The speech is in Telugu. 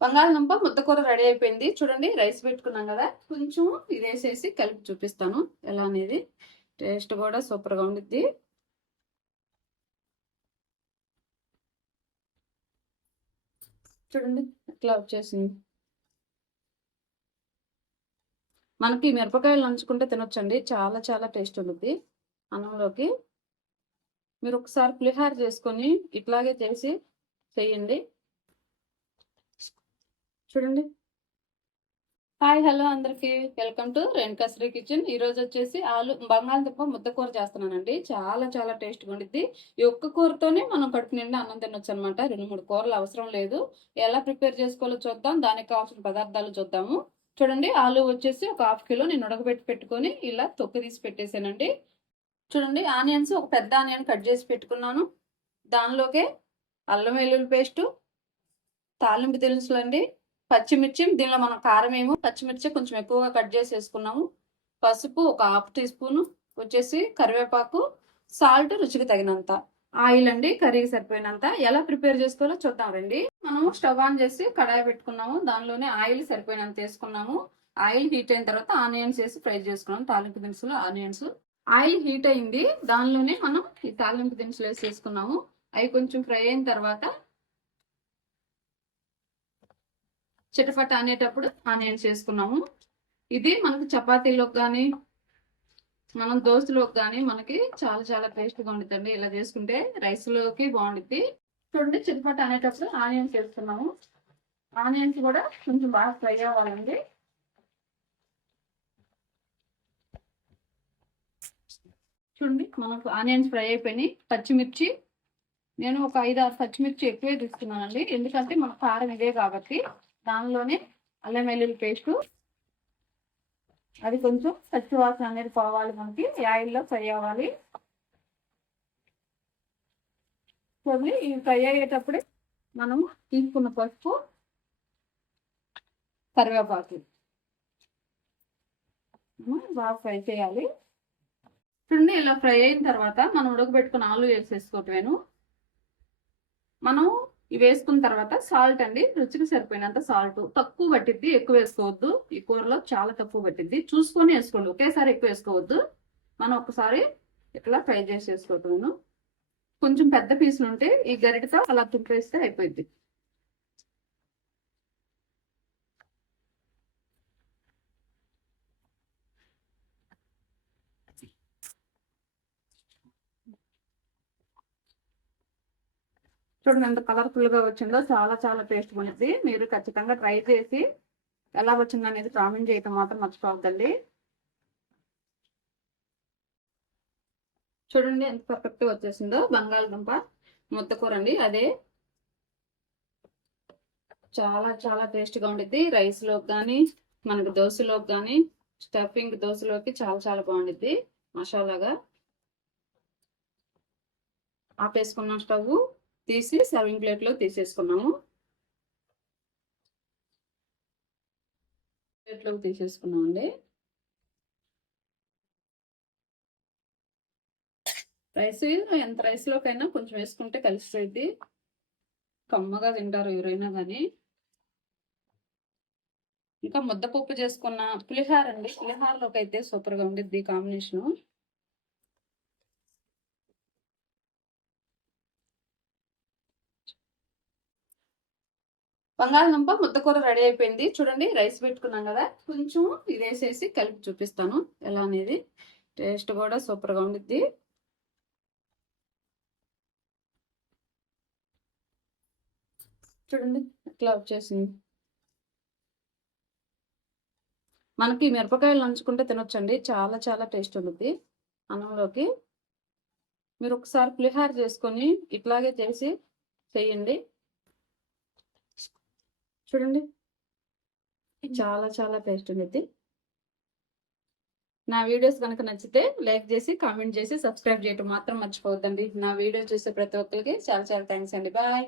బంగాళదుంప ముద్దకూర రెడీ అయిపోయింది. చూడండి రైస్ పెట్టుకున్నాం కదా. కొంచెం ఇది వేసేసి కలిపి చూపిస్తాను. ఎలా అనేది? టేస్ట్ కూడా సూపర్గా ఉండిద్ది. చూడండి ఎట్లా వచ్చేసింది మనకి మిరపకాయలు నంచుకుంటే తినొచ్చండి. చాలా చాలా టేస్ట్ ఉంటుంది అన్నంలోకి. మీరు ఒకసారి పులిహార చేసుకొని ఇట్లాగే చేసి చేయండి. చూడండి. హాయ్ హలో అందరికి. Welcome to Renukashri kitchen. ఈ రోజు వచ్చేసి ఆలు బంగాళదుంప ముద్దకూర చేస్తున్నానండి. చాలా చాలా టేస్ట్గా ఉండిద్ది. ఈ ఒక్క కూరతోనే మనం కడుపు నిండా అన్నం తినొచ్చు అనమాట రెండు మూడు కూరలు అవసరం లేదు. ఎలా ప్రిపేర్ చేసుకోవాలో చూద్దాం. దానికి కావాల్సిన పదార్థాలు చూద్దాము. చూడండి ఆలు వచ్చేసి ఒక హాఫ్ కిలో నేను ఉడకబెట్టి పెట్టుకొని ఇలా తొక్కు తీసి పెట్టేసానండి. చూడండి ఆనియన్స్ ఒక పెద్ద ఆనియన్ కట్ చేసి పెట్టుకున్నాను. దానిలోకే అల్లం వెల్లుల్లి పేస్టు తాలింపు దినుసులు అండి పచ్చిమిర్చి దీనిలో మనం కారం ఏమో పచ్చిమిర్చి కొంచెం ఎక్కువగా కట్ చేసి వేసుకున్నాము పసుపు ఒక హాఫ్ టీ స్పూన్ వచ్చేసి కరివేపాకు సాల్ట్ రుచికి తగినంత. ఆయిల్ అండి కర్రీకి సరిపోయినంత. ఎలా ప్రిపేర్ చేసుకోవాలో చూద్దాం రండి. మనము స్టవ్ ఆన్ చేసి కడాయి పెట్టుకున్నాము. దానిలోనే ఆయిల్ సరిపోయినంత వేసుకున్నాము. ఆయిల్ హీట్ అయిన తర్వాత ఆనియన్స్ వేసి ఫ్రై చేసుకున్నాం తాలింపు దినుసులు ఆనియన్స్. ఆయిల్ హీట్ అయింది. దానిలోనే మనం ఈ తాలింపు దినుసులు వేసి వేసుకున్నాము అవి కొంచెం ఫ్రై అయిన తర్వాత చిటపట అనేటప్పుడు ఆనియన్స్ వేసుకున్నాము ఇది మనకు చపాతీలోకి కానీ మనం దోశలోకి కానీ మనకి చాలా చాలా టేస్ట్గా ఉండిద్దండి. ఇలా చేసుకుంటే రైస్లోకి బాగుండిద్ది. చూడండి చిటపట అనేటప్పుడు ఆనియన్స్ చేస్తున్నాము ఆనియన్స్ కూడా కొంచెం బాగా ఫ్రై అవ్వాలండి. చూడండి మనకు ఆనియన్స్ ఫ్రై అయిపోయినాయి. పచ్చిమిర్చి నేను ఒక ఐదు ఆరు పచ్చిమిర్చి ఎక్కువే తీసుకున్నానండి. ఎందుకంటే మన కారం ఇదే కాబట్టి. దానిలోనే అల్లం వెల్లుల్లి పేస్టు. అది కొంచెం పచ్చివాసన అనేది పోవాలి మనకి. ఆయిల్లో ఫ్రై అవ్వాలి. కొన్ని ఇవి ఫ్రై అయ్యేటప్పుడే మనం తీసుకున్న పసుపు కరివేపాకు. బాగా ఫ్రై చేయాలి. చూడండి ఇలా ఫ్రై అయిన తర్వాత మనం ఉడకబెట్టుకున్న ఆలు వేసేసుకోవటమేను. మనం ఇవి వేసుకున్న తర్వాత సాల్ట్ అండి. రుచికి సరిపోయినంత సాల్ట్ తక్కువ పట్టిద్ది ఎక్కువ వేసుకోవద్దు. ఈ కూరలో చాలా తక్కువ పట్టిద్ది. చూసుకొని వేసుకోండి. ఒకేసారి ఎక్కువ వేసుకోవద్దు. మనం ఒకసారి ఇట్లా ఫ్రై చేసి వేసుకోవటం. కొంచెం పెద్ద పీసులు ఉంటే ఈ గరిటతో అలా తుంపేస్తే అయిపోయింది చూడండి ఎంత కలర్ఫుల్గా వచ్చిందో చాలా చాలా టేస్ట్ ఉంది మీరు ఖచ్చితంగా ట్రై చేసి ఎలా వచ్చిందో అనేది కామెంట్ చేయటం మాత్రం మర్చిపోవద్దండి. చూడండి ఎంత పర్ఫెక్ట్ వచ్చేసిందో బంగాళదుంప ముద్దకూర అండి అదే. చాలా చాలా టేస్ట్గా ఉండిద్ది. రైస్లోకి కానీ మనకు దోశలోకి కానీ స్టఫింగ్ దోశలోకి చాలా చాలా బాగుండిద్ది. మసాలాగా ఆపేసుకున్న స్టవ్. తీసి సర్వింగ్ ప్లేట్లో తీసేసుకున్నాము. ప్లేట్లోకి తీసేసుకున్నామండి. రైస్ ఎంత రైస్లోకైనా కొంచెం వేసుకుంటే కలిసిపోయింది కమ్మగా తింటారు ఎవరైనా కానీ ఇంకా ముద్దపప్పు చేసుకున్న పులిహార అండి పులిహారలోకి అయితే సూపర్గా ఉండిద్ది కాంబినేషను బంగాళదుంప ముద్దకూర రెడీ అయిపోయింది. చూడండి రైస్ పెట్టుకున్నాం కదా. కొంచెం ఇది వేసేసి కలిపి చూపిస్తాను. ఎలా అనేది టేస్ట్ కూడా సూపర్గా ఉండిద్ది. చూడండి ఎట్లా వచ్చేసింది మనకి మిరపకాయలు నంచుకుంటే తినొచ్చండి. చాలా చాలా టేస్ట్ ఉంటుంది అన్నంలోకి. మీరు ఒకసారి పులిహార చేసుకొని ఇట్లాగే చేసి చేయండి. చూడండి. చాలా చాలా టేస్ట్ ఉంది నా వీడియోస్ కనుక నచ్చితే లైక్ చేసి కామెంట్ చేసి సబ్స్క్రైబ్ చేయటం మాత్రం మర్చిపోవద్దండి. నా వీడియో చూసే ప్రతి ఒక్కరికి చాలా చాలా థ్యాంక్స్ అండి. బాయ్.